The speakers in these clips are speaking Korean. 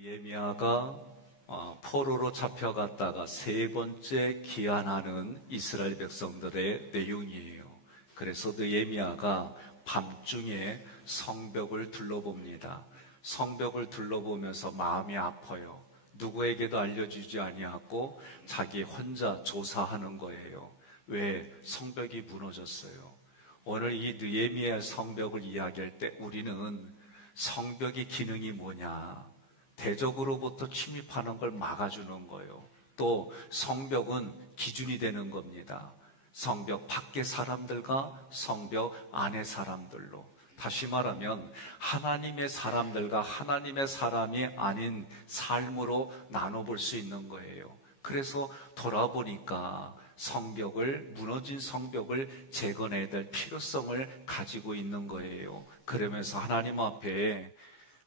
느헤미야가 포로로 잡혀갔다가 세 번째 귀환하는 이스라엘 백성들의 내용이에요. 그래서 느헤미야가 밤중에 성벽을 둘러봅니다. 성벽을 둘러보면서 마음이 아파요. 누구에게도 알려주지 아니하고 자기 혼자 조사하는 거예요. 왜? 성벽이 무너졌어요. 오늘 이 느헤미야의 성벽을 이야기할 때 우리는 성벽의 기능이 뭐냐? 대적으로부터 침입하는 걸 막아주는 거예요. 또 성벽은 기준이 되는 겁니다. 성벽 밖의 사람들과 성벽 안의 사람들로. 다시 말하면 하나님의 사람들과 하나님의 사람이 아닌 삶으로 나눠볼 수 있는 거예요. 그래서 돌아보니까 무너진 성벽을 재건해야 될 필요성을 가지고 있는 거예요. 그러면서 하나님 앞에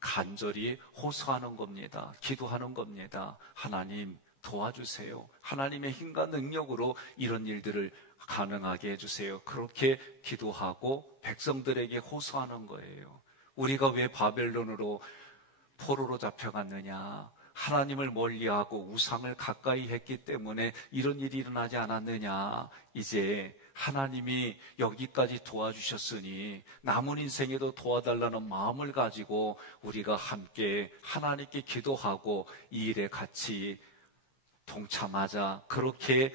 간절히 호소하는 겁니다. 기도하는 겁니다. 하나님 도와주세요. 하나님의 힘과 능력으로 이런 일들을 가능하게 해주세요. 그렇게 기도하고 백성들에게 호소하는 거예요. 우리가 왜 바벨론으로 포로로 잡혀갔느냐? 하나님을 멀리하고 우상을 가까이 했기 때문에 이런 일이 일어나지 않았느냐? 이제 하나님이 여기까지 도와주셨으니 남은 인생에도 도와달라는 마음을 가지고 우리가 함께 하나님께 기도하고 이 일에 같이 동참하자, 그렇게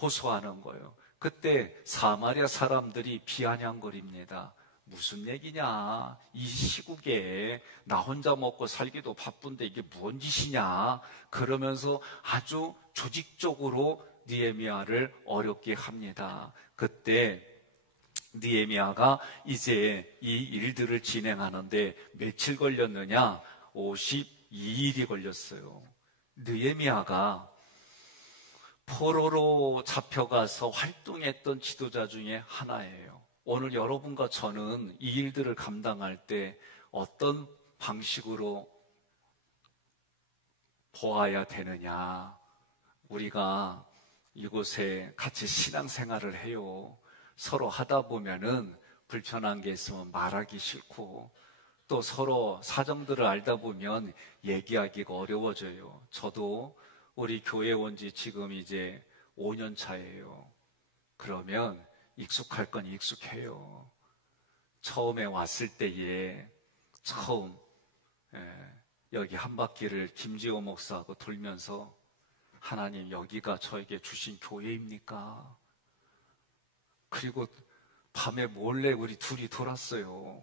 호소하는 거예요. 그때 사마리아 사람들이 비아냥거립니다. 무슨 얘기냐? 이 시국에 나 혼자 먹고 살기도 바쁜데 이게 무슨 짓이냐? 그러면서 아주 조직적으로 느헤미야를 어렵게 합니다. 그때 느헤미야가 이제 이 일들을 진행하는데 며칠 걸렸느냐? 52일이 걸렸어요. 느헤미야가 포로로 잡혀가서 활동했던 지도자 중에 하나예요. 오늘 여러분과 저는 이 일들을 감당할 때 어떤 방식으로 보아야 되느냐? 우리가 이곳에 같이 신앙생활을 해요. 서로 하다 보면은 불편한 게 있으면 말하기 싫고, 또 서로 사정들을 알다 보면 얘기하기가 어려워져요. 저도 우리 교회 온 지 지금 이제 5년 차예요. 그러면 익숙할 건 익숙해요. 처음에 왔을 때에 여기 한 바퀴를 김지호 목사하고 돌면서 하나님, 여기가 저에게 주신 교회입니까? 그리고 밤에 몰래 우리 둘이 돌았어요.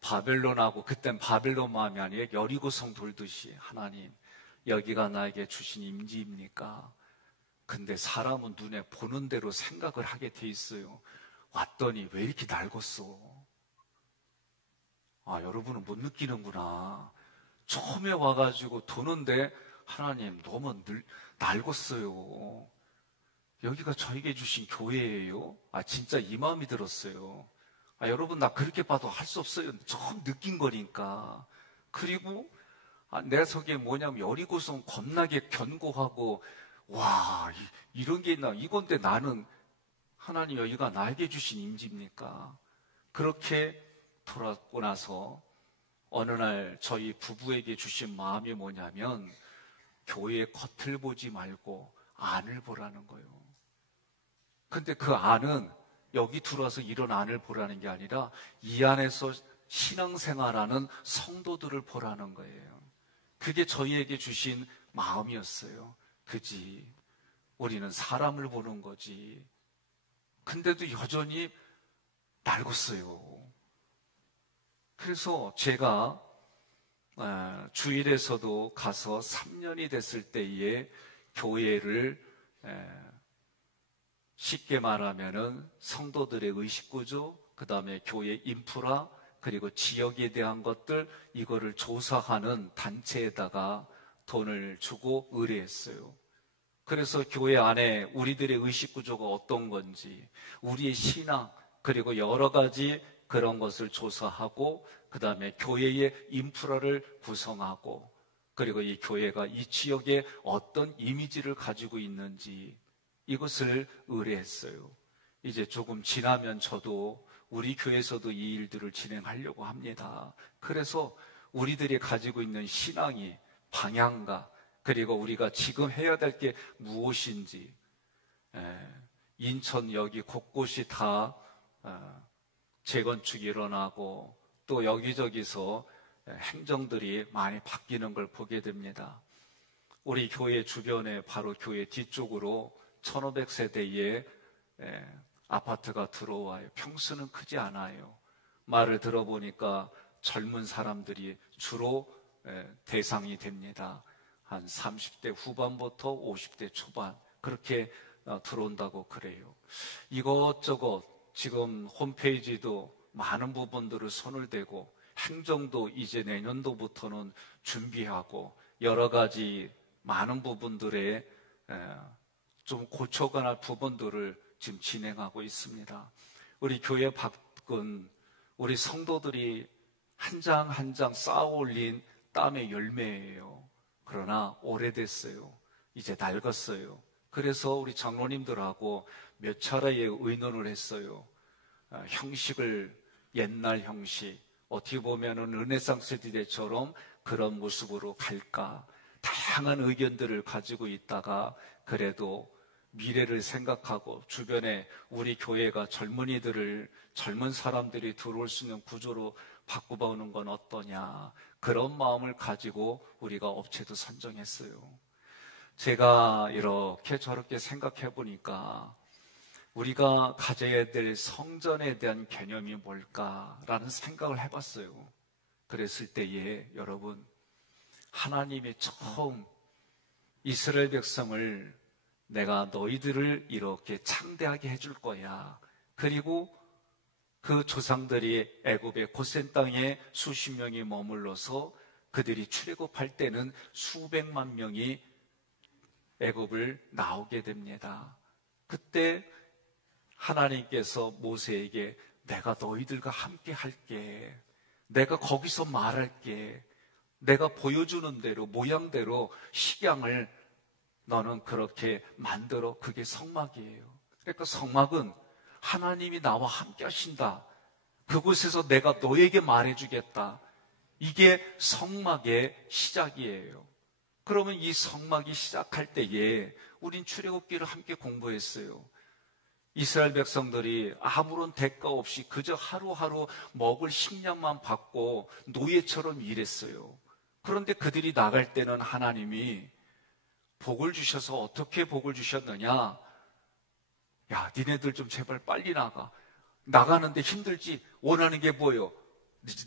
바벨론하고, 그땐 바벨론 마음이 아니에요. 여리고성 돌듯이, 하나님, 여기가 나에게 주신 임지입니까? 근데 사람은 눈에 보는 대로 생각을 하게 돼 있어요. 왔더니 왜 이렇게 낡았어? 여러분은 못 느끼는구나. 처음에 와가지고 도는데 하나님, 너무 낡았어요. 여기가 저에게 주신 교회예요? 진짜 이 마음이 들었어요. 여러분, 나 그렇게 봐도 할 수 없어요. 처음 느낀 거니까. 그리고 내 속에 뭐냐면 여리고성 겁나게 견고하고, 와, 이런 게 있나? 이건데 나는 하나님, 여기가 나에게 주신 임지입니까? 그렇게 돌아오고 나서 어느 날 저희 부부에게 주신 마음이 뭐냐면 교회의 겉을 보지 말고 안을 보라는 거예요. 근데 그 안은 여기 들어와서 이런 안을 보라는 게 아니라 이 안에서 신앙생활하는 성도들을 보라는 거예요. 그게 저희에게 주신 마음이었어요. 그지? 우리는 사람을 보는 거지. 근데도 여전히 낡았어요. 그래서 제가 주일에서도 가서 3년이 됐을 때에 교회를 쉽게 말하면은 성도들의 의식구조, 그 다음에 교회 인프라, 그리고 지역에 대한 것들, 이거를 조사하는 단체에다가 돈을 주고 의뢰했어요. 그래서 교회 안에 우리들의 의식구조가 어떤 건지, 우리의 신앙, 그리고 여러 가지 그런 것을 조사하고, 그 다음에 교회의 인프라를 구성하고, 그리고 이 교회가 이 지역에 어떤 이미지를 가지고 있는지, 이것을 의뢰했어요. 이제 조금 지나면 저도 우리 교회에서도 이 일들을 진행하려고 합니다. 그래서 우리들이 가지고 있는 신앙이 방향과 그리고 우리가 지금 해야 될 게 무엇인지, 인천 여기 곳곳이 다 재건축이 일어나고 또 여기저기서 행정들이 많이 바뀌는 걸 보게 됩니다. 우리 교회 주변에 바로 교회 뒤쪽으로 1500세대의 아파트가 들어와요. 평수는 크지 않아요. 말을 들어보니까 젊은 사람들이 주로 대상이 됩니다. 한 30대 후반부터 50대 초반 그렇게 들어온다고 그래요. 이것저것 지금 홈페이지도 많은 부분들을 손을 대고 행정도 이제 내년도부터는 준비하고 여러 가지 많은 부분들에 좀 고쳐가야 할 부분들을 지금 진행하고 있습니다. 우리 교회 밖은 우리 성도들이 한 장 한 장 쌓아 올린 땀의 열매예요. 그러나 오래됐어요. 이제 낡았어요. 그래서 우리 장로님들하고 몇 차례의 의논을 했어요. 형식을 옛날 형식, 어떻게 보면은 르네상스 시대처럼 그런 모습으로 갈까? 다양한 의견들을 가지고 있다가 그래도 미래를 생각하고 주변에 우리 교회가 젊은 사람들이 들어올 수 있는 구조로 바꿔보는 건 어떠냐, 그런 마음을 가지고 우리가 업체도 선정했어요. 제가 이렇게 저렇게 생각해 보니까 우리가 가져야 될 성전에 대한 개념이 뭘까라는 생각을 해봤어요. 그랬을 때에 여러분, 하나님이 처음 이스라엘 백성을 내가 너희들을 이렇게 창대하게 해줄 거야. 그리고 그 조상들이 애굽의 고센 땅에 수십 명이 머물러서 그들이 출애굽할 때는 수백만 명이 애굽을 나오게 됩니다. 그때 하나님께서 모세에게 내가 너희들과 함께 할게. 내가 거기서 말할게. 내가 보여주는 대로 모양대로 식양을 너는 그렇게 만들어. 그게 성막이에요. 그러니까 성막은 하나님이 나와 함께 하신다. 그곳에서 내가 너에게 말해주겠다. 이게 성막의 시작이에요. 그러면 이 성막이 시작할 때에 우린 출애굽기를 함께 공부했어요. 이스라엘 백성들이 아무런 대가 없이 그저 하루하루 먹을 식량만 받고 노예처럼 일했어요. 그런데 그들이 나갈 때는 하나님이 복을 주셔서 어떻게 복을 주셨느냐? 야, 니네들 좀 제발 빨리 나가. 나가는데 힘들지? 원하는 게 뭐예요?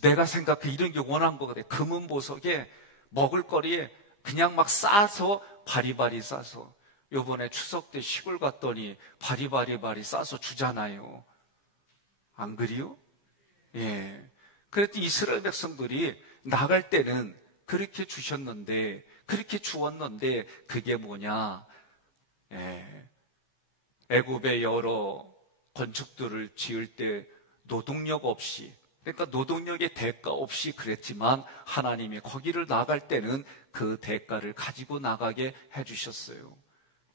내가 생각해 이런 게 원한 거 같아. 금은 보석에 먹을 거리에 그냥 막 싸서 바리바리 싸서. 요번에 추석 때 시골 갔더니 바리바리 싸서 주잖아요. 안 그래요? 예. 그래도 이스라엘 백성들이 나갈 때는 그렇게 주셨는데, 그렇게 주었는데, 그게 뭐냐? 예. 애굽의 여러 건축들을 지을 때 노동력 없이, 그러니까 노동력의 대가 없이 그랬지만 하나님이 거기를 나갈 때는 그 대가를 가지고 나가게 해주셨어요.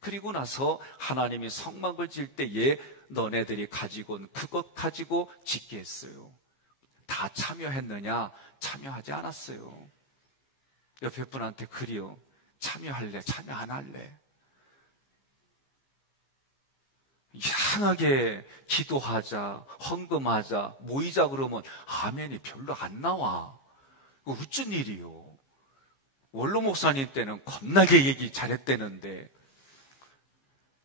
그리고 나서 하나님이 성막을 질 때에 너네들이 가지고 온 그것 가지고 짓게 했어요. 다 참여했느냐? 참여하지 않았어요. 옆에 분한테 그래요. 참여할래? 참여 안 할래? 이상하게 기도하자, 헌금하자, 모이자 그러면 아멘이 별로 안 나와. 어쩐 일이요? 원로 목사님 때는 겁나게 얘기 잘했대는데,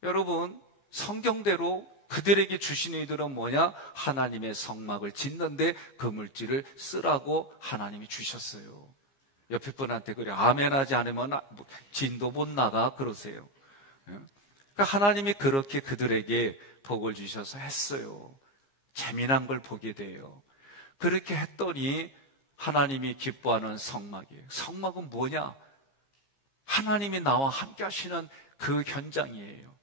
여러분, 성경대로 그들에게 주신 의들은 뭐냐? 하나님의 성막을 짓는데 그 물질을 쓰라고 하나님이 주셨어요. 옆에 분한테 그래, 아멘하지 않으면 진도 못 나가 그러세요. 그러니까 하나님이 그렇게 그들에게 복을 주셔서 했어요. 재미난 걸 보게 돼요. 그렇게 했더니 하나님이 기뻐하는 성막이에요. 성막은 뭐냐? 하나님이 나와 함께 하시는 그 현장이에요.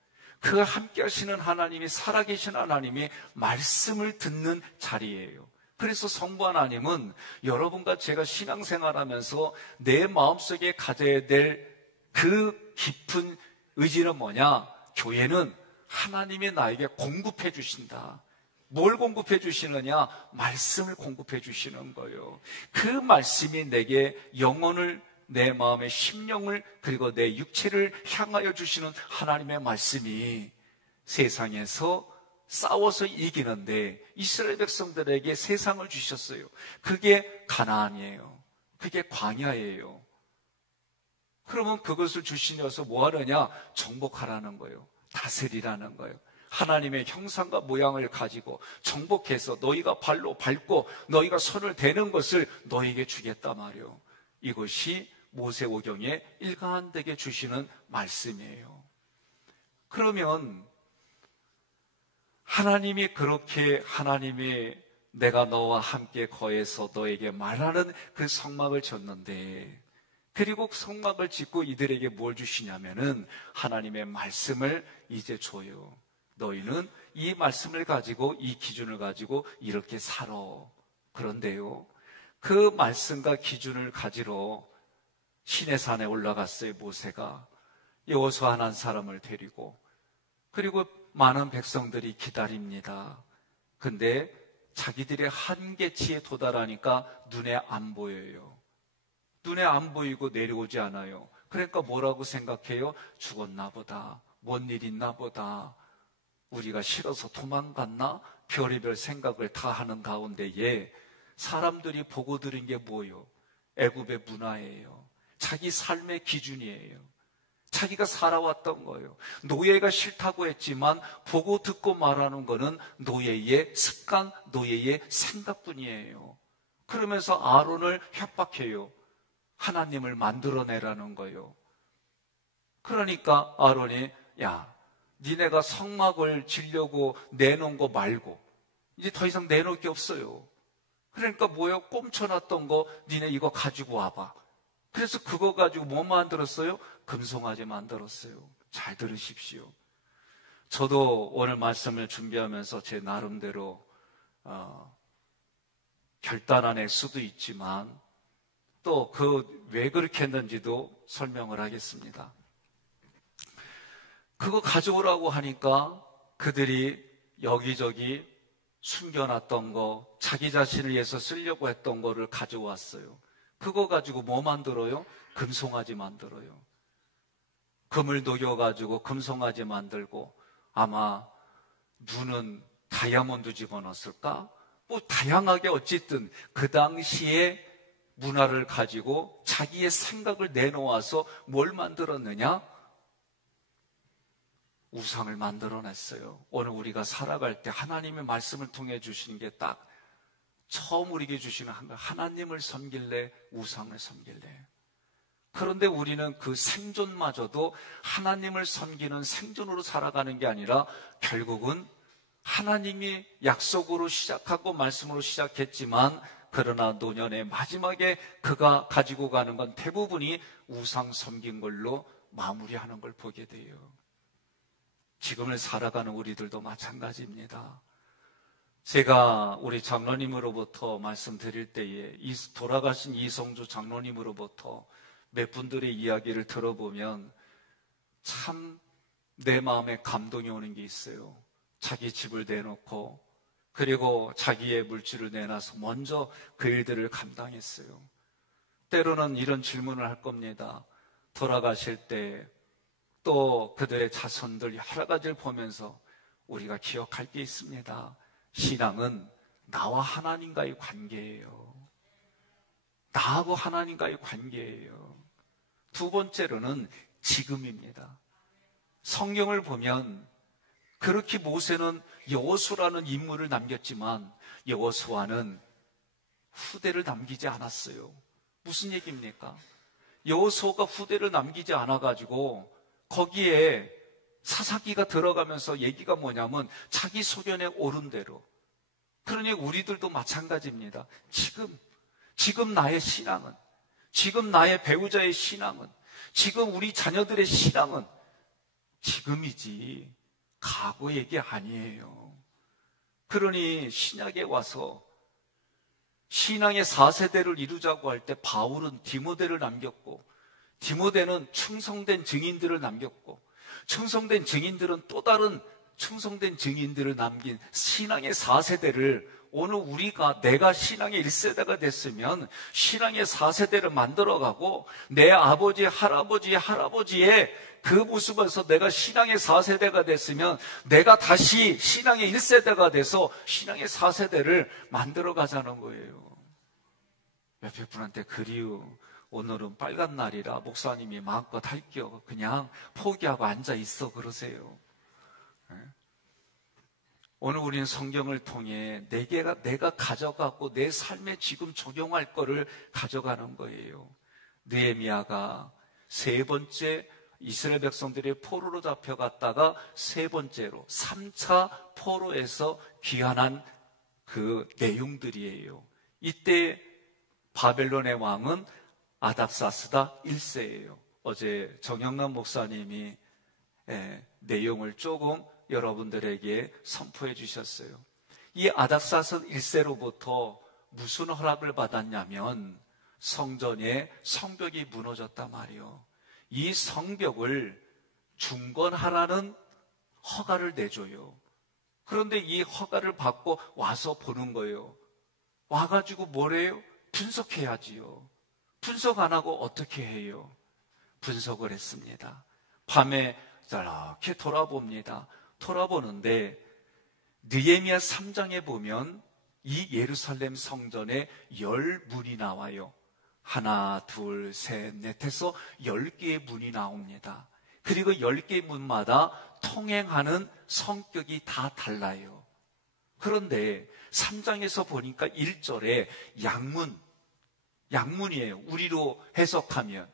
그 함께 하시는 하나님이, 살아계신 하나님이 말씀을 듣는 자리예요. 그래서 성부 하나님은 여러분과 제가 신앙생활하면서 내 마음속에 가져야 될 그 깊은 의지는 뭐냐? 교회는 하나님이 나에게 공급해 주신다. 뭘 공급해 주시느냐? 말씀을 공급해 주시는 거예요. 그 말씀이 내게 영혼을, 내 마음의 심령을, 그리고 내 육체를 향하여 주시는 하나님의 말씀이 세상에서 싸워서 이기는데 이스라엘 백성들에게 세상을 주셨어요. 그게 가나안이에요. 그게 광야예요. 그러면 그것을 주시면서 뭐 하느냐? 정복하라는 거예요. 다스리라는 거예요. 하나님의 형상과 모양을 가지고 정복해서 너희가 발로 밟고 너희가 손을 대는 것을 너희에게 주겠다 말이요. 이것이 모세오경에 일관되게 주시는 말씀이에요. 그러면 하나님이 그렇게, 하나님이 내가 너와 함께 거해서 너에게 말하는 그 성막을 졌는데, 그리고 성막을 짓고 이들에게 뭘 주시냐면은 하나님의 말씀을 이제 줘요. 너희는 이 말씀을 가지고, 이 기준을 가지고 이렇게 살아. 그런데요, 그 말씀과 기준을 가지러 시내산에 올라갔어요. 모세가 여호수아 한 사람을 데리고. 그리고 많은 백성들이 기다립니다. 근데 자기들의 한계치에 도달하니까 눈에 안 보여요. 눈에 안 보이고 내려오지 않아요. 그러니까 뭐라고 생각해요? 죽었나 보다, 뭔 일 있나 보다, 우리가 싫어서 도망갔나? 별의별 생각을 다 하는 가운데에 사람들이 보고 들은 게 뭐예요? 애굽의 문화예요. 자기 삶의 기준이에요. 자기가 살아왔던 거예요. 노예가 싫다고 했지만 보고 듣고 말하는 거는 노예의 습관, 노예의 생각뿐이에요. 그러면서 아론을 협박해요. 하나님을 만들어내라는 거예요. 그러니까 아론이, 야, 니네가 성막을 지려고 내놓은 거 말고 이제 더 이상 내놓을 게 없어요. 그러니까 뭐예요? 꼼쳐놨던 거 니네 이거 가지고 와봐. 그래서 그거 가지고 뭐 만들었어요? 금송아지 만들었어요. 잘 들으십시오. 저도 오늘 말씀을 준비하면서 제 나름대로 결단해낼 수도 있지만 또 왜 그렇게 했는지도 설명을 하겠습니다. 그거 가져오라고 하니까 그들이 여기저기 숨겨놨던 거, 자기 자신을 위해서 쓰려고 했던 거를 가져왔어요. 그거 가지고 뭐 만들어요? 금송아지 만들어요. 금을 녹여가지고 금송아지 만들고, 아마 눈은 다이아몬드 집어넣었을까? 뭐 다양하게 어쨌든 그 당시에 문화를 가지고 자기의 생각을 내놓아서 뭘 만들었느냐? 우상을 만들어냈어요. 오늘 우리가 살아갈 때 하나님의 말씀을 통해 주시는 게 딱 처음 우리에게 주시는 하나님을 섬길래, 우상을 섬길래. 그런데 우리는 그 생존마저도 하나님을 섬기는 생존으로 살아가는 게 아니라 결국은 하나님이 약속으로 시작하고 말씀으로 시작했지만, 그러나 노년의 마지막에 그가 가지고 가는 건 대부분이 우상 섬긴 걸로 마무리하는 걸 보게 돼요. 지금을 살아가는 우리들도 마찬가지입니다. 제가 우리 장로님으로부터 말씀드릴 때에 돌아가신 이성주 장로님으로부터 몇 분들의 이야기를 들어보면 참 내 마음에 감동이 오는 게 있어요. 자기 집을 내놓고 그리고 자기의 물질을 내놔서 먼저 그 일들을 감당했어요. 때로는 이런 질문을 할 겁니다. 돌아가실 때 또 그들의 자손들 여러 가지를 보면서 우리가 기억할 게 있습니다. 신앙은 나와 하나님과의 관계예요. 나하고 하나님과의 관계예요. 두 번째로는 지금입니다. 성경을 보면 그렇게 모세는 여호수아라는 인물을 남겼지만 여호수아는 후대를 남기지 않았어요. 무슨 얘기입니까? 여호수아가 후대를 남기지 않아가지고 거기에 사사기가 들어가면서 얘기가 뭐냐면 자기 소견에 오른 대로. 그러니 우리들도 마찬가지입니다. 지금 나의 신앙은, 지금 나의 배우자의 신앙은, 지금 우리 자녀들의 신앙은 지금이지 과거 얘기 아니에요. 그러니 신약에 와서 신앙의 4세대를 이루자고 할 때 바울은 디모데를 남겼고, 디모데는 충성된 증인들을 남겼고, 충성된 증인들은 또 다른 충성된 증인들을 남긴 신앙의 4세대를 오늘 내가 신앙의 1세대가 됐으면 신앙의 4세대를 만들어가고 내 아버지, 할아버지의 그 모습에서 내가 신앙의 4세대가 됐으면 내가 다시 신앙의 1세대가 돼서 신앙의 4세대를 만들어가자는 거예요. 옆에 분한테 그리우, 오늘은 빨간 날이라 목사님이 마음껏 할게요. 그냥 포기하고 앉아있어 그러세요. 오늘 우리는 성경을 통해 내가 가져가고 내 삶에 지금 적용할 거를 가져가는 거예요. 느헤미야가 세 번째 이스라엘 백성들이 포로로 잡혀갔다가 세 번째로 3차 포로에서 귀환한 그 내용들이에요. 이때 바벨론의 왕은 아닥사스다 1세예요. 어제 정영남 목사님이 내용을 조금 여러분들에게 선포해 주셨어요. 이 아닥사스 1세로부터 무슨 허락을 받았냐면 성전의 성벽이 무너졌단 말이에요. 이 성벽을 중건하라는 허가를 내줘요. 그런데 이 허가를 받고 와서 보는 거예요. 와가지고 뭐래요? 분석해야지요. 분석 안 하고 어떻게 해요? 분석을 했습니다. 밤에 이렇게 돌아봅니다. 돌아보는데 느헤미야 3장에 보면 이 예루살렘 성전에 10문이 나와요. 하나, 둘, 셋, 넷 해서 10개의 문이 나옵니다. 그리고 10개의 문마다 통행하는 성격이 다 달라요. 그런데 3장에서 보니까 1절에 양문이에요. 우리로 해석하면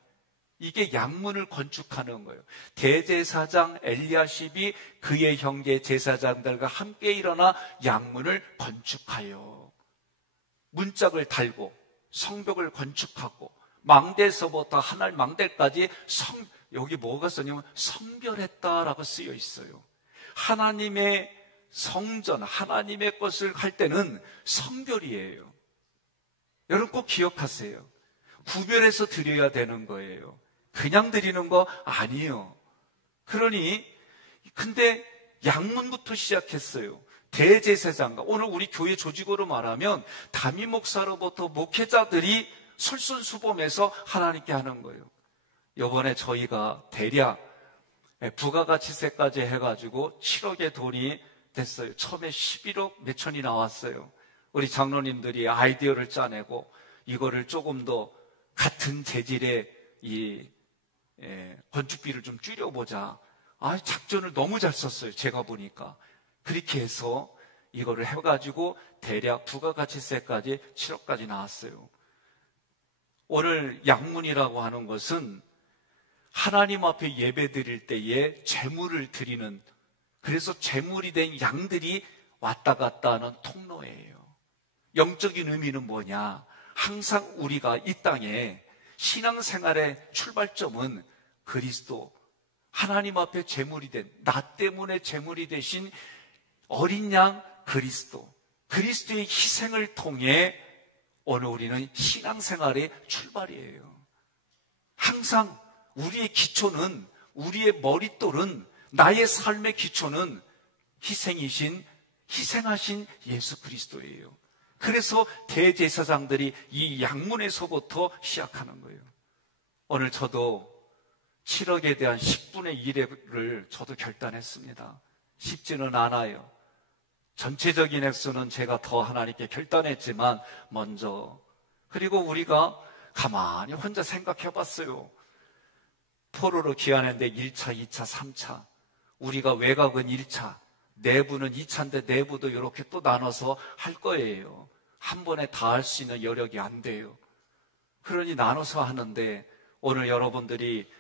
이게 양문을 건축하는 거예요. 대제사장 엘리야십이 그의 형제 제사장들과 함께 일어나 양문을 건축하여 문짝을 달고 성벽을 건축하고 망대에서부터 하늘 망대까지 여기 뭐가 써냐면 성별했다라고 쓰여 있어요. 하나님의 성전, 하나님의 것을 할 때는 성별이에요. 여러분 꼭 기억하세요. 구별해서 드려야 되는 거예요. 그냥 드리는 거 아니에요. 근데 양문부터 시작했어요. 대제사장과 오늘 우리 교회 조직으로 말하면 담임 목사로부터 목회자들이 솔선수범해서 하나님께 하는 거예요. 이번에 저희가 대략 부가가치세까지 해가지고 7억의 돈이 됐어요. 처음에 11억 몇천이 나왔어요. 우리 장로님들이 아이디어를 짜내고 이거를 조금 더 같은 재질의 건축비를 좀 줄여보자. 작전을 너무 잘 썼어요. 제가 보니까. 그렇게 해서 이거를 해가지고 대략 부가가치세까지 7억까지 나왔어요. 오늘 양문이라고 하는 것은 하나님 앞에 예배 드릴 때에 제물을 드리는, 그래서 제물이 된 양들이 왔다 갔다 하는 통로예요. 영적인 의미는 뭐냐? 항상 우리가 이 땅에 신앙생활의 출발점은 그리스도, 하나님 앞에 제물이 된, 나 때문에 제물이 되신 어린 양 그리스도, 그리스도의 희생을 통해 오늘 우리는 신앙생활의 출발이에요. 항상 우리의 기초는, 우리의 머릿돌은, 나의 삶의 기초는 희생하신 예수 그리스도예요. 그래서 대제사장들이 이 양문에서부터 시작하는 거예요. 오늘 저도 7억에 대한 10분의 1을 저도 결단했습니다. 쉽지는 않아요. 전체적인 액수는 제가 더 하나님께 결단했지만 먼저, 그리고 우리가 가만히 혼자 생각해 봤어요. 포로로 귀환했는데 1차, 2차, 3차, 우리가 외곽은 1차, 내부는 2차인데 내부도 이렇게 또 나눠서 할 거예요. 한 번에 다 할 수 있는 여력이 안 돼요. 그러니 나눠서 하는데 오늘 여러분들이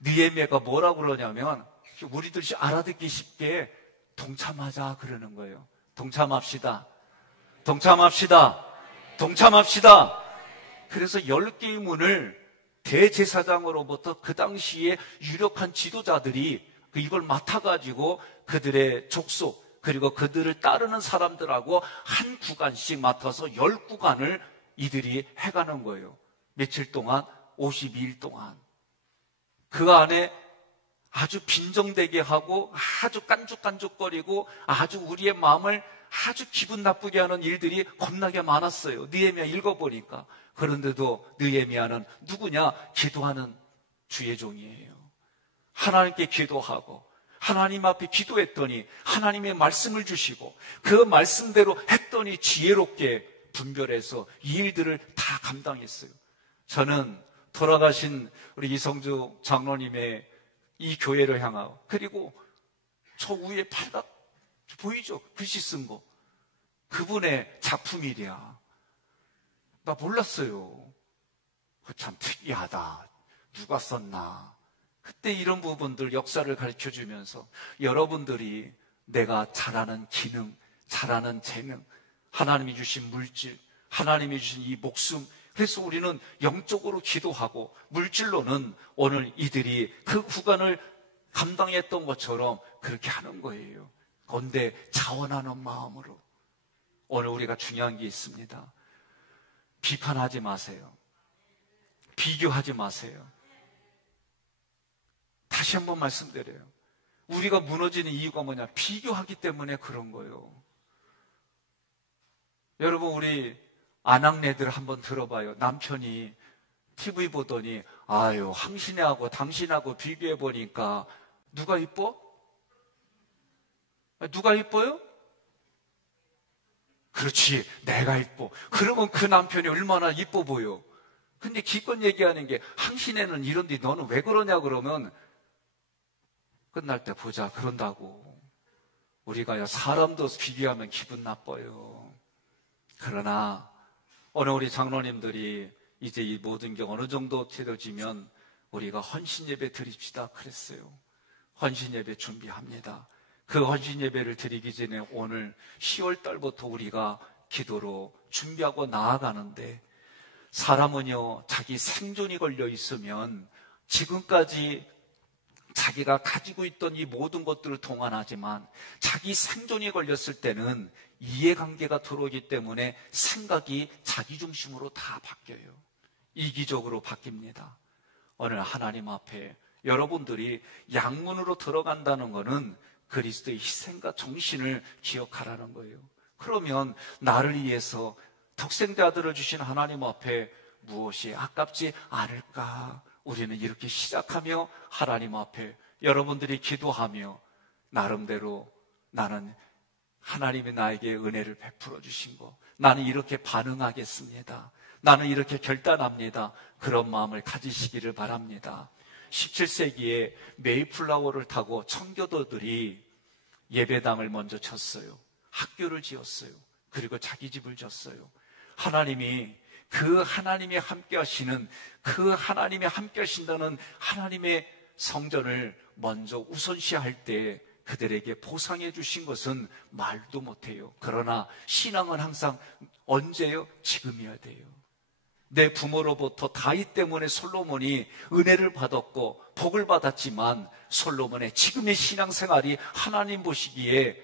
느헤미야가 뭐라고 그러냐면 우리들이 알아듣기 쉽게 동참하자 그러는 거예요. 동참합시다. 그래서 10개의 문을 대제사장으로부터 그 당시에 유력한 지도자들이 이걸 맡아가지고 그들의 족속 그리고 그들을 따르는 사람들하고 한 구간씩 맡아서 10구간을 이들이 해가는 거예요. 며칠 동안? 52일 동안. 그 안에 아주 빈정대게 하고 아주 깐죽깐죽거리고 아주 우리의 마음을 아주 기분 나쁘게 하는 일들이 겁나게 많았어요. 느헤미야 읽어보니까. 그런데도 느헤미야는 누구냐? 기도하는 주의 종이에요. 하나님께 기도하고 하나님 앞에 기도했더니 하나님의 말씀을 주시고 그 말씀대로 했더니 지혜롭게 분별해서 이 일들을 다 감당했어요. 저는 돌아가신 우리 이성주 장로님의 이 교회를 향하고, 그리고 저 위에 팔각 보이죠? 글씨 쓴 거. 그분의 작품이랴. 나 몰랐어요. 참 특이하다. 누가 썼나. 그때 이런 부분들 역사를 가르쳐주면서 여러분들이 내가 잘하는 기능, 잘하는 재능, 하나님이 주신 물질, 하나님이 주신 이 목숨, 그래서 우리는 영적으로 기도하고 물질로는 오늘 이들이 그 구간을 감당했던 것처럼 그렇게 하는 거예요. 그런데 자원하는 마음으로. 오늘 우리가 중요한 게 있습니다. 비판하지 마세요. 비교하지 마세요. 다시 한번 말씀드려요. 우리가 무너지는 이유가 뭐냐? 비교하기 때문에 그런 거예요. 여러분, 우리 아낙네들 한번 들어봐요. 남편이 TV 보더니 아유, 당신하고 비교해 보니까 누가 이뻐? 누가 이뻐요? 그렇지, 내가 이뻐. 그러면 그 남편이 얼마나 이뻐 보여. 근데 기껏 얘기하는 게 당신애는 이런데 너는 왜 그러냐 그러면 끝날 때 보자 그런다고. 우리가 사람도 비교하면 기분 나빠요. 그러나 오늘 우리 장로님들이 이제 이 모든 게 어느 정도 되어지면 우리가 헌신 예배 드립시다 그랬어요. 헌신 예배 준비합니다. 그 헌신 예배를 드리기 전에 오늘 10월 달부터 우리가 기도로 준비하고 나아가는데, 사람은요 자기 생존이 걸려 있으면 지금까지 자기가 가지고 있던 이 모든 것들을 동원하지만 자기 생존이 걸렸을 때는 이해관계가 들어오기 때문에 생각이 자기중심으로 다 바뀌어요. 이기적으로 바뀝니다. 오늘 하나님 앞에 여러분들이 양문으로 들어간다는 것은 그리스도의 희생과 정신을 기억하라는 거예요. 그러면 나를 위해서 독생자 아들을 주신 하나님 앞에 무엇이 아깝지 않을까? 우리는 이렇게 시작하며 하나님 앞에 여러분들이 기도하며 나름대로 나는 하나님이 나에게 은혜를 베풀어 주신 거, 나는 이렇게 반응하겠습니다. 나는 이렇게 결단합니다. 그런 마음을 가지시기를 바랍니다. 17세기에 메이플라워를 타고 청교도들이 예배당을 먼저 쳤어요. 학교를 지었어요. 그리고 자기 집을 졌어요. 하나님이 함께 하시는, 그 하나님이 함께 하신다는 하나님의 성전을 먼저 우선시할 때 그들에게 보상해 주신 것은 말도 못해요. 그러나 신앙은 항상 언제요? 지금이어야 돼요. 내 부모로부터 다윗 때문에 솔로몬이 은혜를 받았고 복을 받았지만 솔로몬의 지금의 신앙생활이 하나님 보시기에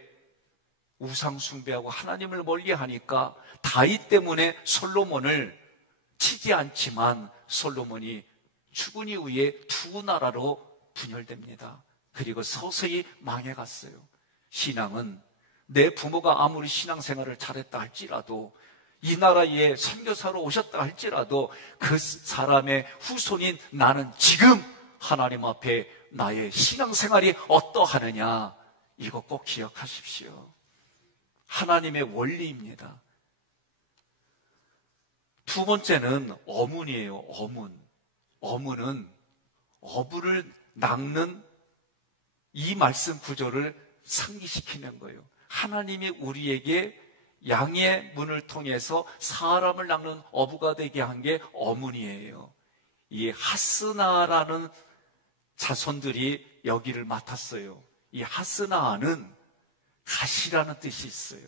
우상 숭배하고 하나님을 멀리하니까 다윗 때문에 솔로몬을 치지 않지만 솔로몬이 죽은 이후에 두 나라로 분열됩니다. 그리고 서서히 망해갔어요. 신앙은 내 부모가 아무리 신앙생활을 잘했다 할지라도, 이 나라에 선교사로 오셨다 할지라도 그 사람의 후손인 나는 지금 하나님 앞에 나의 신앙생활이 어떠하느냐, 이거 꼭 기억하십시오. 하나님의 원리입니다. 두 번째는 어문이에요. 어문은 어부를 낚는 이 말씀 구조를 상기시키는 거예요. 하나님이 우리에게 양의 문을 통해서 사람을 낚는 어부가 되게 한 게 어문이에요. 이 하스나라는 자손들이 여기를 맡았어요. 이 하스나는 가시라는 뜻이 있어요.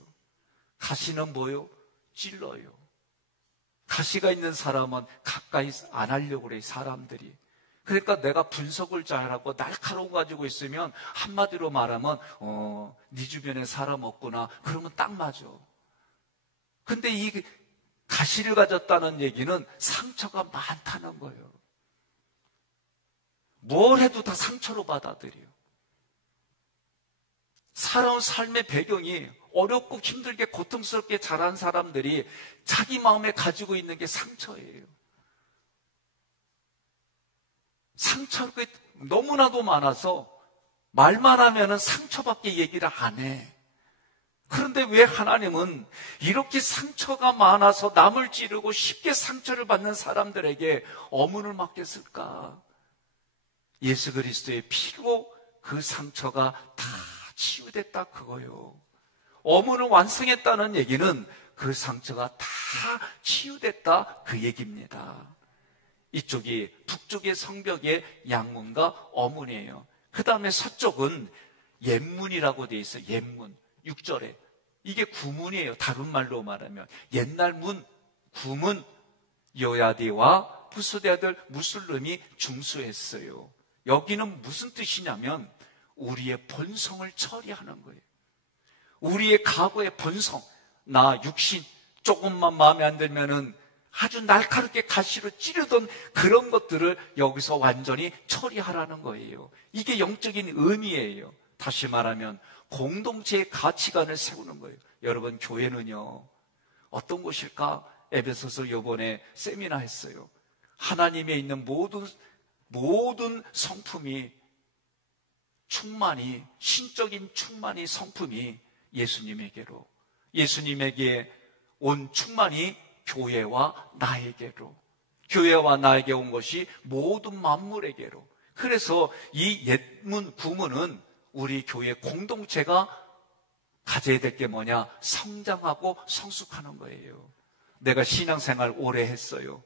가시는 뭐요? 찔러요. 가시가 있는 사람은 가까이 안 하려고 그래요, 사람들이. 그러니까 내가 분석을 잘하고 날카로운 거 가지고 있으면 한마디로 말하면 네 주변에 사람 없구나, 그러면 딱 맞아. 근데 이 가시를 가졌다는 얘기는 상처가 많다는 거예요. 뭘 해도 다 상처로 받아들여요. 살아온 삶의 배경이 어렵고 힘들게 고통스럽게 자란 사람들이 자기 마음에 가지고 있는 게 상처예요. 상처가 너무나도 많아서 말만 하면은 상처밖에 얘기를 안 해. 그런데 왜 하나님은 이렇게 상처가 많아서 남을 찌르고 쉽게 상처를 받는 사람들에게 어문을 맡겼을까? 예수 그리스도의 피로 그 상처가 다 치유됐다 그거요. 어문을 완성했다는 얘기는 그 상처가 다 치유됐다 그 얘기입니다. 이쪽이 북쪽의 성벽의 양문과 어문이에요. 그 다음에 서쪽은 옛문이라고 되어 있어요. 옛문 6절에 이게 구문이에요. 다른 말로 말하면 옛날 문, 구문 여야디와 부스데 아들 무슬름이 중수했어요. 여기는 무슨 뜻이냐면 우리의 본성을 처리하는 거예요. 우리의 과거의 본성, 나 육신 조금만 마음에 안 들면은 아주 날카롭게 가시로 찌르던 그런 것들을 여기서 완전히 처리하라는 거예요. 이게 영적인 의미예요. 다시 말하면 공동체의 가치관을 세우는 거예요. 여러분, 교회는요 어떤 곳일까? 에베소서 요번에 세미나 했어요. 하나님에 있는 모든 성품이 충만이, 신적인 충만이, 성품이 예수님에게로, 예수님에게 온 충만이 교회와 나에게로, 교회와 나에게 온 것이 모든 만물에게로. 그래서 이 옛문, 구문은 우리 교회 공동체가 가져야 될 게 뭐냐? 성장하고 성숙하는 거예요. 내가 신앙생활 오래 했어요.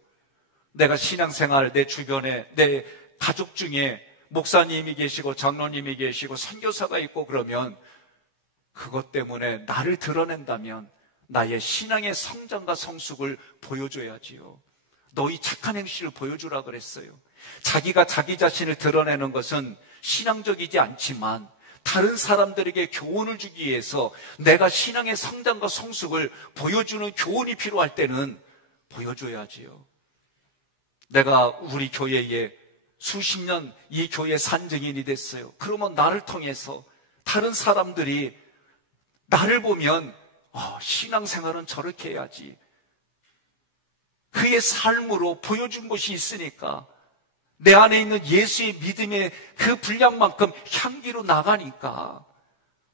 내가 신앙생활 내 주변에 내 가족 중에 목사님이 계시고 장로님이 계시고 선교사가 있고 그러면 그것 때문에 나를 드러낸다면 나의 신앙의 성장과 성숙을 보여줘야지요. 너희 착한 행실을 보여주라 그랬어요. 자기가 자기 자신을 드러내는 것은 신앙적이지 않지만 다른 사람들에게 교훈을 주기 위해서 내가 신앙의 성장과 성숙을 보여주는 교훈이 필요할 때는 보여줘야지요. 내가 우리 교회에 수십 년 이 교회 산증인이 됐어요. 그러면 나를 통해서 다른 사람들이 나를 보면 신앙생활은 저렇게 해야지. 그의 삶으로 보여준 것이 있으니까 내 안에 있는 예수의 믿음의 그 분량만큼 향기로 나가니까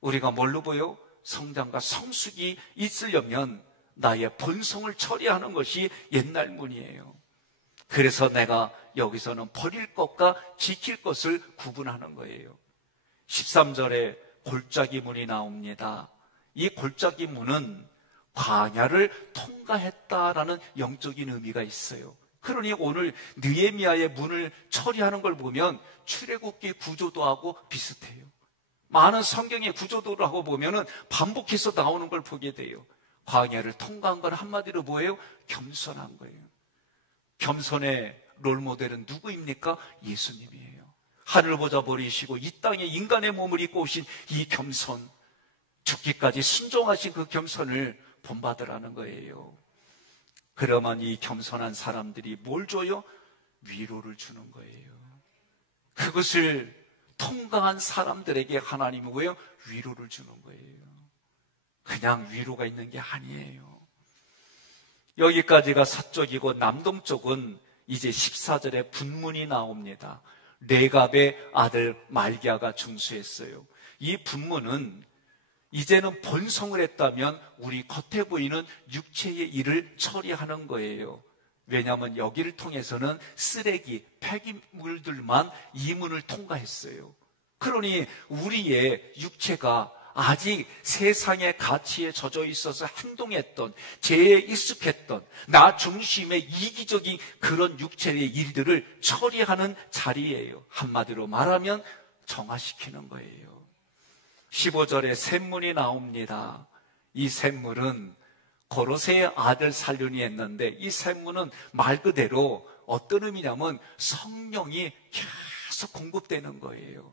우리가 뭘로 보여? 성장과 성숙이 있으려면 나의 본성을 처리하는 것이 옛날 문이에요. 그래서 내가 여기서는 버릴 것과 지킬 것을 구분하는 거예요. 13절에 골짜기 문이 나옵니다. 이 골짜기 문은 광야를 통과했다라는 영적인 의미가 있어요. 그러니 오늘 느헤미야의 문을 처리하는 걸 보면 출애굽기 구조도 하고 비슷해요. 많은 성경의 구조도를 하고 보면은 반복해서 나오는 걸 보게 돼요. 광야를 통과한 건 한마디로 뭐예요? 겸손한 거예요. 겸손의 롤모델은 누구입니까? 예수님이에요. 하늘 보자 버리시고 이 땅에 인간의 몸을 입고 오신 이 겸손, 죽기까지 순종하신 그 겸손을 본받으라는 거예요. 그러면 이 겸손한 사람들이 뭘 줘요? 위로를 주는 거예요. 그것을 통과한 사람들에게 하나님은 뭐예요? 위로를 주는 거예요. 그냥 위로가 있는 게 아니에요. 여기까지가 서쪽이고 남동쪽은 이제 14절에 분문이 나옵니다. 레갑의 아들 말기야가 중수했어요. 이 분문은 이제는 본성을 했다면 우리 겉에 보이는 육체의 일을 처리하는 거예요. 왜냐하면 여기를 통해서는 쓰레기, 폐기물들만 이 문을 통과했어요. 그러니 우리의 육체가 아직 세상의 가치에 젖어 있어서 행동했던, 죄에 익숙했던, 나 중심의 이기적인 그런 육체의 일들을 처리하는 자리예요. 한마디로 말하면 정화시키는 거예요. 15절에 샘문이 나옵니다. 이 샘문은 고로새의 아들 살륜이 했는데 이 샘문은 말 그대로 어떤 의미냐면 성령이 계속 공급되는 거예요.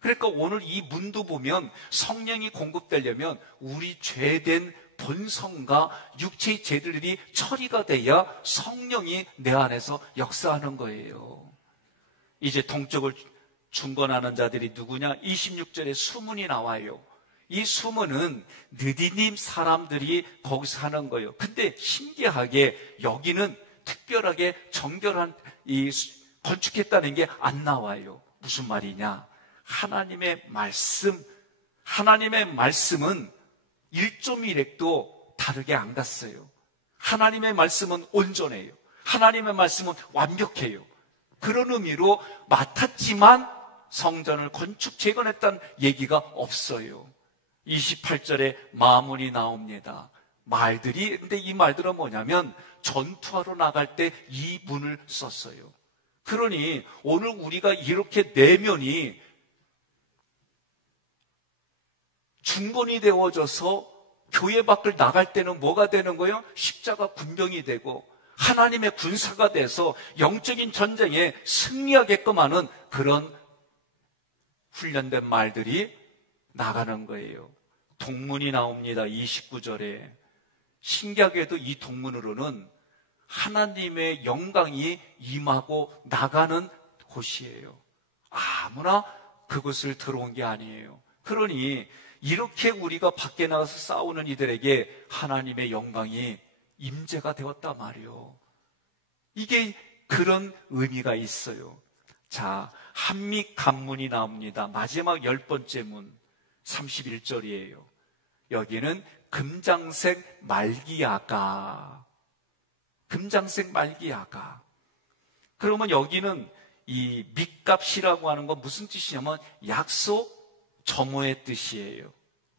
그러니까 오늘 이 문도 보면 성령이 공급되려면 우리 죄된 본성과 육체의 죄들이 처리가 돼야 성령이 내 안에서 역사하는 거예요. 이제 동쪽을 중건하는 자들이 누구냐? 26절에 수문이 나와요. 이 수문은 느디님 사람들이 거기서 하는 거예요. 근데 신기하게 여기는 특별하게 정결한 건축했다는 게 안 나와요. 무슨 말이냐? 하나님의 말씀은 1.1획도 다르게 안 갔어요. 하나님의 말씀은 온전해요. 하나님의 말씀은 완벽해요. 그런 의미로 맡았지만 성전을 건축 재건했다는 얘기가 없어요. 28절에 마문이 나옵니다. 근데 이 말들은 뭐냐면 전투하러 나갈 때 이 문을 썼어요. 그러니 오늘 우리가 이렇게 내면이 중건이 되어져서 교회 밖을 나갈 때는 뭐가 되는 거예요? 십자가 군병이 되고 하나님의 군사가 돼서 영적인 전쟁에 승리하게끔 하는 그런 훈련된 말들이 나가는 거예요. 동문이 나옵니다. 29절에. 신기하게도 이 동문으로는 하나님의 영광이 임하고 나가는 곳이에요. 아무나 그곳을 들어온 게 아니에요. 그러니 이렇게 우리가 밖에 나가서 싸우는 이들에게 하나님의 영광이 임재가 되었단 말이에요. 이게 그런 의미가 있어요. 자, 한미간문이 나옵니다. 마지막 10번째 문 31절이에요. 여기는 금장색 말기야가. 그러면 여기는 이 밑값이라고 하는 건 무슨 뜻이냐면 약속, 점호의 뜻이에요.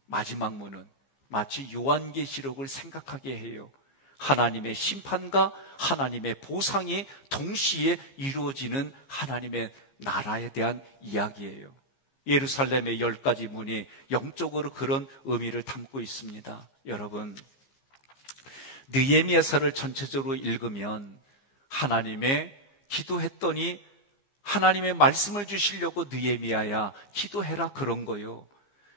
마지막 문은 마치 요한계시록을 생각하게 해요. 하나님의 심판과 하나님의 보상이 동시에 이루어지는 하나님의 나라에 대한 이야기예요. 예루살렘의 10가지 문이 영적으로 그런 의미를 담고 있습니다. 여러분, 느헤미야서를 전체적으로 읽으면 하나님의 기도했더니 하나님의 말씀을 주시려고 느헤미야야 기도해라 그런 거요.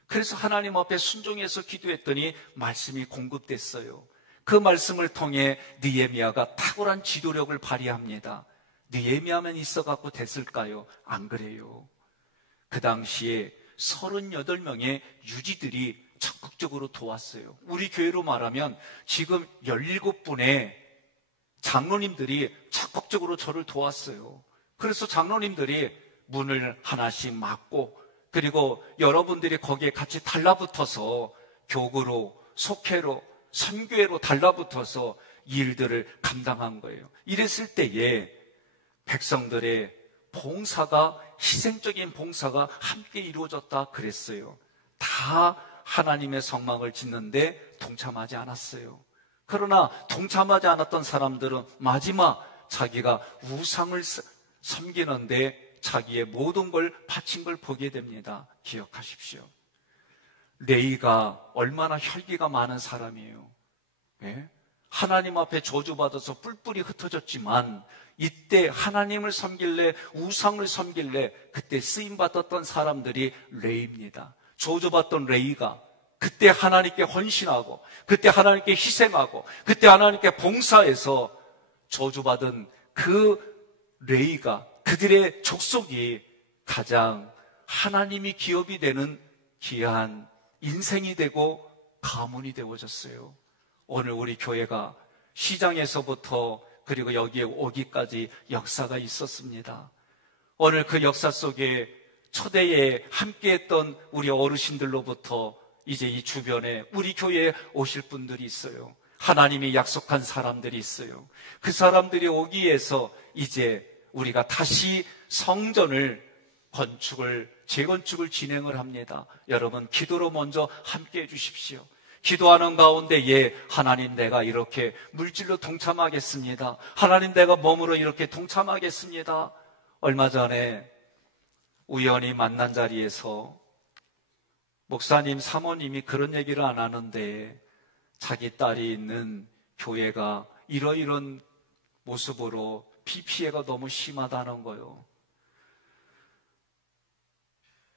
그래서 하나님 앞에 순종해서 기도했더니 말씀이 공급됐어요. 그 말씀을 통해 느헤미야가 탁월한 지도력을 발휘합니다. 느헤미야만 있어갖고 됐을까요? 안 그래요. 그 당시에 38명의 유지들이 적극적으로 도왔어요. 우리 교회로 말하면 지금 17분의 장로님들이 적극적으로 저를 도왔어요. 그래서 장로님들이 문을 하나씩 막고, 그리고 여러분들이 거기에 같이 달라붙어서 교구로, 속회로, 선교회로 달라붙어서 일들을 감당한 거예요. 이랬을 때에 백성들의 봉사가, 희생적인 봉사가 함께 이루어졌다 그랬어요. 다 하나님의 성막을 짓는데 동참하지 않았어요. 그러나 동참하지 않았던 사람들은 마지막 자기가 우상을 섬기는데 자기의 모든 걸 바친 걸 보게 됩니다. 기억하십시오. 레이가 얼마나 혈기가 많은 사람이에요. 네? 하나님 앞에 저주받아서 뿔뿔이 흩어졌지만 이때 하나님을 섬길래, 우상을 섬길래 그때 쓰임받았던 사람들이 레이입니다. 저주받던 레이가 그때 하나님께 헌신하고, 그때 하나님께 희생하고, 그때 하나님께 봉사해서 저주받은 그 레이가, 그들의 족속이 가장 하나님이 기업이 되는 귀한 인생이 되고 가문이 되어졌어요. 오늘 우리 교회가 시장에서부터 그리고 여기에 오기까지 역사가 있었습니다. 오늘 그 역사 속에 초대에 함께했던 우리 어르신들로부터 이제 이 주변에 우리 교회에 오실 분들이 있어요. 하나님이 약속한 사람들이 있어요. 그 사람들이 오기 위해서 이제 우리가 다시 성전을 재건축을 진행을 합니다. 여러분, 기도로 먼저 함께 해주십시오. 기도하는 가운데 하나님 내가 이렇게 물질로 동참하겠습니다. 하나님 내가 몸으로 이렇게 동참하겠습니다. 얼마 전에 우연히 만난 자리에서 목사님, 사모님이 그런 얘기를 안 하는데 자기 딸이 있는 교회가 이러이런 모습으로 비 피해가 너무 심하다는 거요.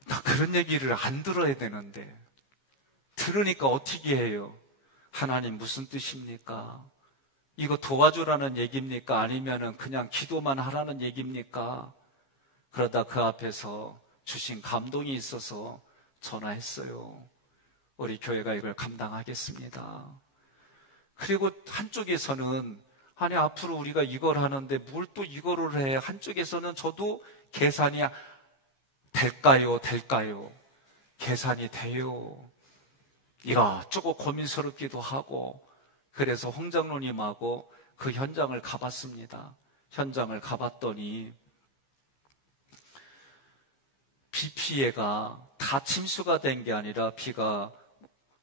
나 그런 얘기를 안 들어야 되는데 들으니까 어떻게 해요? 하나님 무슨 뜻입니까? 이거 도와주라는 얘기입니까? 아니면은 그냥 기도만 하라는 얘기입니까? 그러다 그 앞에서 주신 감동이 있어서 전화했어요. 우리 교회가 이걸 감당하겠습니다. 그리고 한쪽에서는 아니 앞으로 우리가 이걸 하는데 뭘 또 이거를 해. 한쪽에서는 저도 계산이 될까요? 계산이 돼요. 이것저것 고민스럽기도 하고, 그래서 홍 장로님하고 그 현장을 가봤습니다. 현장을 가봤더니 비 피해가 다 침수가 된 게 아니라 비가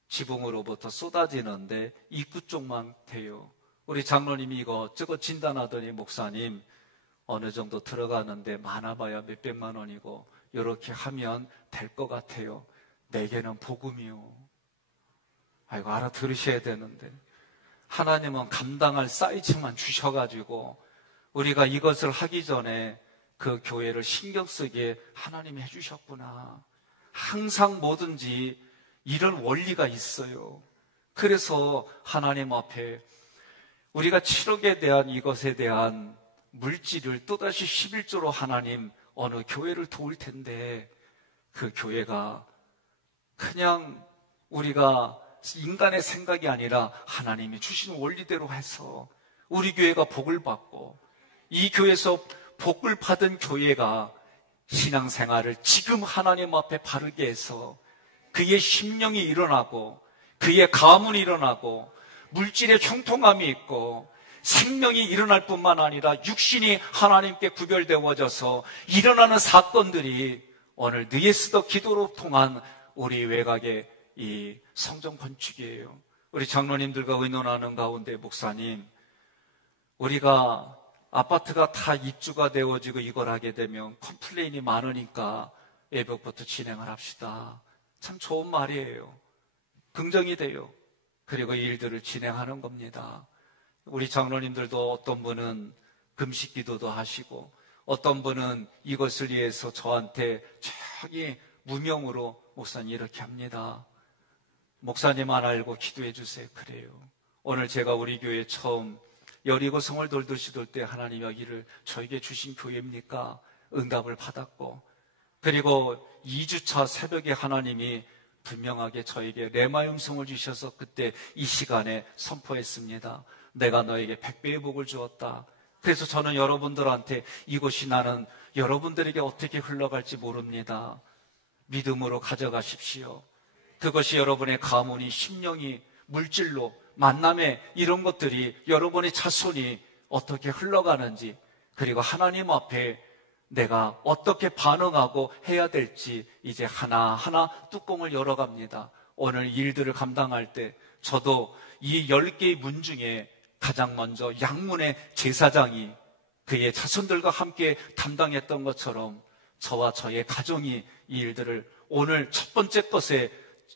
지붕으로부터 쏟아지는데 입구 쪽만 돼요. 우리 장로님이 이것저것 진단하더니 목사님 어느 정도 들어가는데 많아봐야 몇백만 원이고 이렇게 하면 될 것 같아요. 내게는 복음이요. 아이고 알아들으셔야 되는데 하나님은 감당할 사이즈만 주셔가지고 우리가 이것을 하기 전에 그 교회를 신경 쓰게 하나님이 해주셨구나. 항상 뭐든지 이런 원리가 있어요. 그래서 하나님 앞에 우리가 7억에 대한 이것에 대한 물질을 또다시 11조로 하나님 어느 교회를 도울 텐데 그 교회가 그냥 우리가 인간의 생각이 아니라 하나님이 주신 원리대로 해서 우리 교회가 복을 받고 이 교회에서 복을 받은 교회가 신앙생활을 지금 하나님 앞에 바르게 해서 그의 심령이 일어나고 그의 가문이 일어나고 물질의 형통함이 있고 생명이 일어날 뿐만 아니라 육신이 하나님께 구별되어져서 일어나는 사건들이 오늘 너의 쓰던 기도로 통한 우리 외곽의 이 성전 건축이에요. 우리 장로님들과 의논하는 가운데 목사님, 우리가 아파트가 다 입주가 되어지고 이걸 하게 되면 컴플레인이 많으니까 예벽부터 진행을 합시다. 참 좋은 말이에요. 긍정이 돼요. 그리고 이 일들을 진행하는 겁니다. 우리 장로님들도 어떤 분은 금식 기도도 하시고 어떤 분은 이것을 위해서 저한테 저기 무명으로 목사님 이렇게 합니다. 목사님만 알고 기도해 주세요. 그래요. 오늘 제가 우리 교회 처음 여리고성을 돌듯이 돌 때 하나님 여기를 저에게 주신 교회입니까? 응답을 받았고 그리고 2주차 새벽에 하나님이 분명하게 저에게 레마 음성을 주셔서 그때 이 시간에 선포했습니다. 내가 너에게 100배의 복을 주었다. 그래서 저는 여러분들한테 이것이 나는 여러분들에게 어떻게 흘러갈지 모릅니다. 믿음으로 가져가십시오. 그것이 여러분의 가문이 심령이 물질로 만남에 이런 것들이 여러분의 자손이 어떻게 흘러가는지 그리고 하나님 앞에 내가 어떻게 반응하고 해야 될지 이제 하나하나 뚜껑을 열어갑니다. 오늘 일들을 감당할 때 저도 이 10개의 문 중에 가장 먼저 양문의 제사장이 그의 자손들과 함께 담당했던 것처럼 저와 저의 가정이 이 일들을 오늘 첫 번째 것에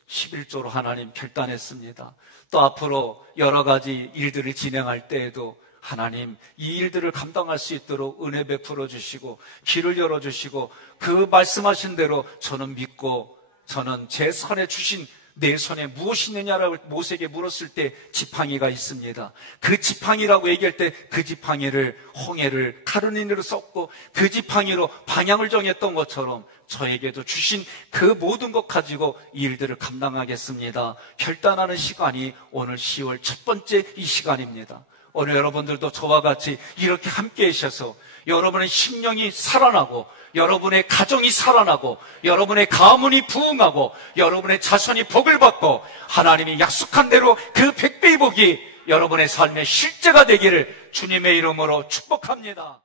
11조로 하나님 결단했습니다. 또 앞으로 여러 가지 일들을 진행할 때에도 하나님 이 일들을 감당할 수 있도록 은혜 베풀어 주시고 길을 열어주시고 그 말씀하신 대로 저는 믿고 저는 제 손에 주신 내 손에 무엇이 있느냐라고 모세에게 물었을 때 지팡이가 있습니다. 그 지팡이라고 얘기할 때 그 지팡이를 홍해를 가르니로 썼고 그 지팡이로 방향을 정했던 것처럼 저에게도 주신 그 모든 것 가지고 이 일들을 감당하겠습니다. 결단하는 시간이 오늘 10월 첫 번째 이 시간입니다. 오늘 여러분들도 저와 같이 이렇게 함께 하셔서 여러분의 심령이 살아나고 여러분의 가정이 살아나고 여러분의 가문이 부흥하고 여러분의 자손이 복을 받고 하나님이 약속한 대로 그 100배의 복이 여러분의 삶의 실제가 되기를 주님의 이름으로 축복합니다.